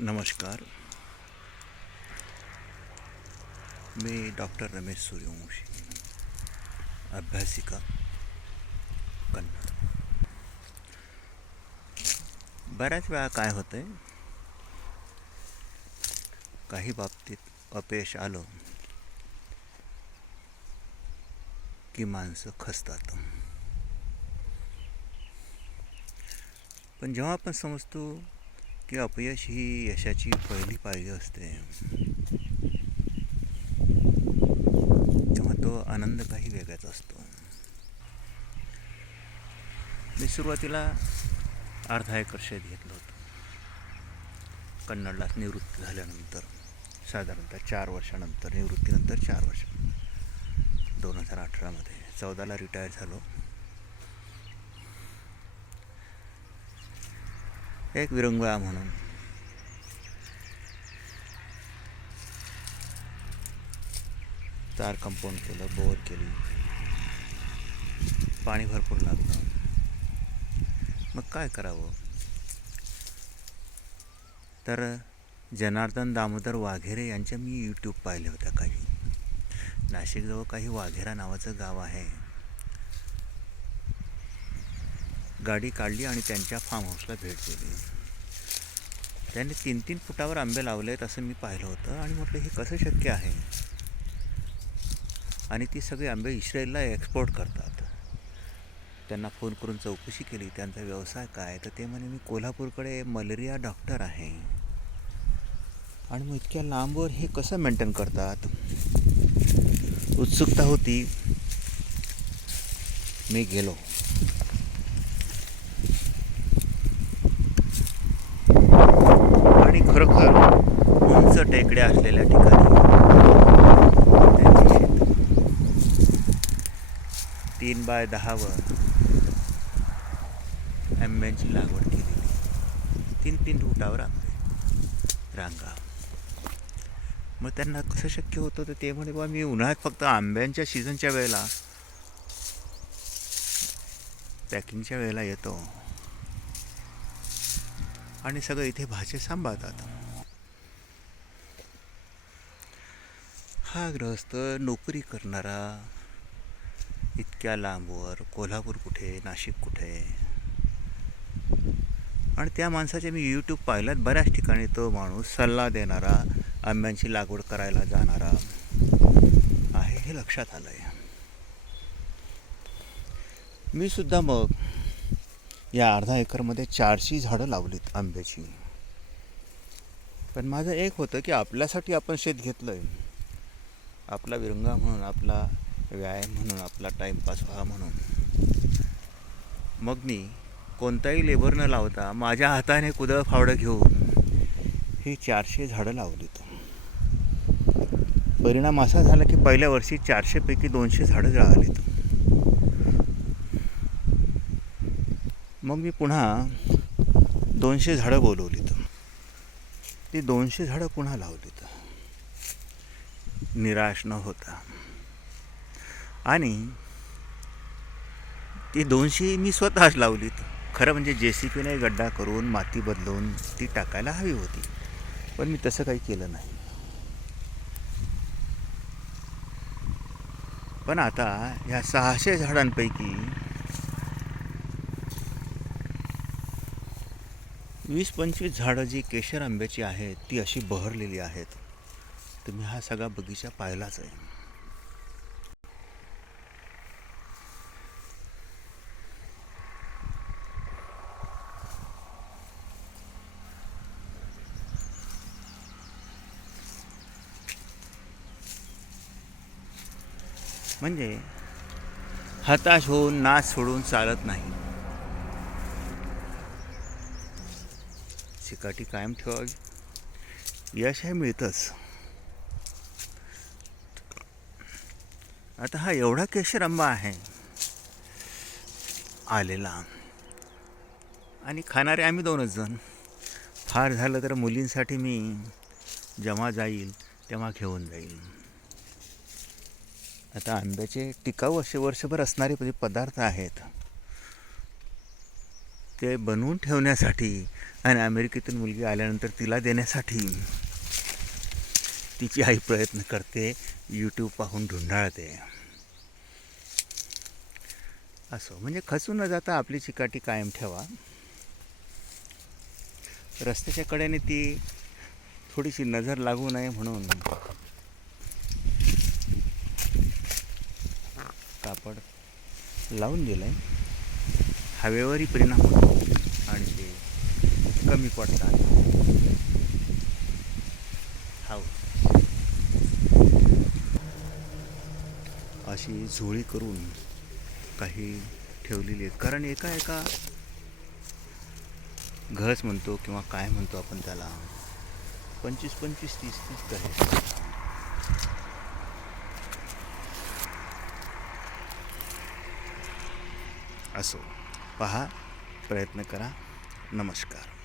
नमस्कार। मी डॉक्टर रमेश सूर्यवंशी, अभ्यासिका कन्नड। बऱ्याच वेळा काय होतं आहे काही बाबतीत अपयश आलं की माणसं खचतात पण जेव्हा आपण समजतो की अपयश ही यशाची पहिली पायरी असते. तेव्हा तो आनंद काही वेगळाच असतो. मी सुरुवातीला अर्धा एकर शेत घेतलं होतं. कन्नडलाच निवृत्ती झाल्यानंतर साधारणतः चार वर्षानंतर निवृत्तीनंतर चार वर्ष. दोन हजार अठरामध्ये चौदाला रिटायर झालो. एक विरंगुळा म्हणून. तार कंपाऊंड केलं बोर केली. पाणी भरपूर लागलं. मग काय करावं? तर जनार्दन दामोदर वाघेरे यांच्या मी यूट्यूब पाहिल्या होत्या काही. नाशिकजवळ काही वाघेरा नावाचं गाव आहे. गाडी काढली आणि त्यांच्या फार्म हाऊसला भेट दिली. त्यांनी तीन तीन फुटावर आंबे लावले आहेत असं मी पाहिलं होतं आणि म्हटलं हे कसं शक्य आहे? आणि ती सगळी आंबे इस्रायलला एक्सपोर्ट करतात. त्यांना फोन करून चौकशी केली त्यांचा व्यवसाय काय? तर ते म्हणे मी कोल्हापूरकडे मलेरिया डॉक्टर आहे. आणि मग इतक्या लांबवर हे कसं मेंटेन करतात? उत्सुकता होती. मी गेलो आणि खरोखर उंच टेकड्या असलेल्या ठिकाणी. त्यांची तीन बाय दहावर आंब्यांची लागवड केलेली. तीन तीन फुटावर आंबे. रांगा मग त्यांना कसं शक्य होतं तर ते म्हणे बा मी उन्हाळ्यात फक्त आंब्यांच्या सीझनच्या वेळेला पॅकिंगच्या वेळेला येतो. आणि सगळं इथे भाषे सांभाळतात. हा ग्रहस्थ नोकरी करणारा इतक्या लांबवर कोल्हापूर कुठे नाशिक कुठे? आणि त्या माणसाचे मी यूट्यूब पाहिल्यात बऱ्याच ठिकाणी तो माणूस सल्ला देणारा आंब्यांची लागवड करायला जाणारा आहे हे लक्षात आलं आहे मी सुद्धा मग या अर्धा एकरमध्ये चारशे झाडं लावलीत आंब्याची. पण माझं एक होतं की आपल्यासाठी आपण शेत घेतलं आहे आपला विरंगा म्हणून आपला व्यायाम म्हणून आपला टाईमपास व्हा म्हणून. मग मी कोणताही लेबर न लावता माझ्या हाताने कुदळ फावडं घेऊन ही चारशे झाडं लावलीत. परिणाम असा झाला की पहिल्या वर्षी चारशेपैकी दोनशे झाडं जळालीत. मग मी पुन्हा दोनशे झाडं बोलवलीत ती दोनशे झाडं पुन्हा लावलीत निराश न होता. आणि ती दोनशे मी स्वतःच लावलीत खरं म्हणजे जे सी पीने गड्डा करून माती बदलून ती टाकायला हवी होती. पण मी तसं काही केलं नाही. पण आता ह्या सहाशे झाडांपैकी वीस पंचवीस झाडं जी केशर आंब्याची आहेत ती अशी बहरलेली आहेत. तुम्ही हा सगळा बगीचा पाहिलाच आहे. म्हणजे हताश होऊन नाच सोडून चालत नाही. चिकाटी कायम ठेवावी. यश हे मिळतंच. आता हा एवढा केशर आंबा आहे. आलेला. आणि खाणारे आम्ही दोनच जण. फार झालं तर मुलींसाठी मी जेव्हा जाईल तेव्हा घेऊन जाईल. आता आंब्याचे टिकाऊ असे वर्षभर असणारे पदार्थ आहेत ते बनवून ठेवण्यासाठी आणि अमेरिकेतून मुलगी आल्यानंतर तिला देण्यासाठी. तिची आई प्रयत्न करते यूट्यूब पाहून ढुंढाळते. असो म्हणजे खचून न जाता आपली चिकाटी कायम ठेवा. रस्त्याच्या कडेने ती थोडीशी नजर लागू नये म्हणून कापड लावून दिलं आहे हवेवरही परिणाम होतो आणि ते कमी पडतात. हाव अशी झोळी करून काही ठेवलेली आहेत. कारण एका एका घस म्हणतो किंवा काय म्हणतो आपण त्याला पंचवीस पंचवीस तीस तीस घरे असो. पहा प्रयत्न करा. नमस्कार.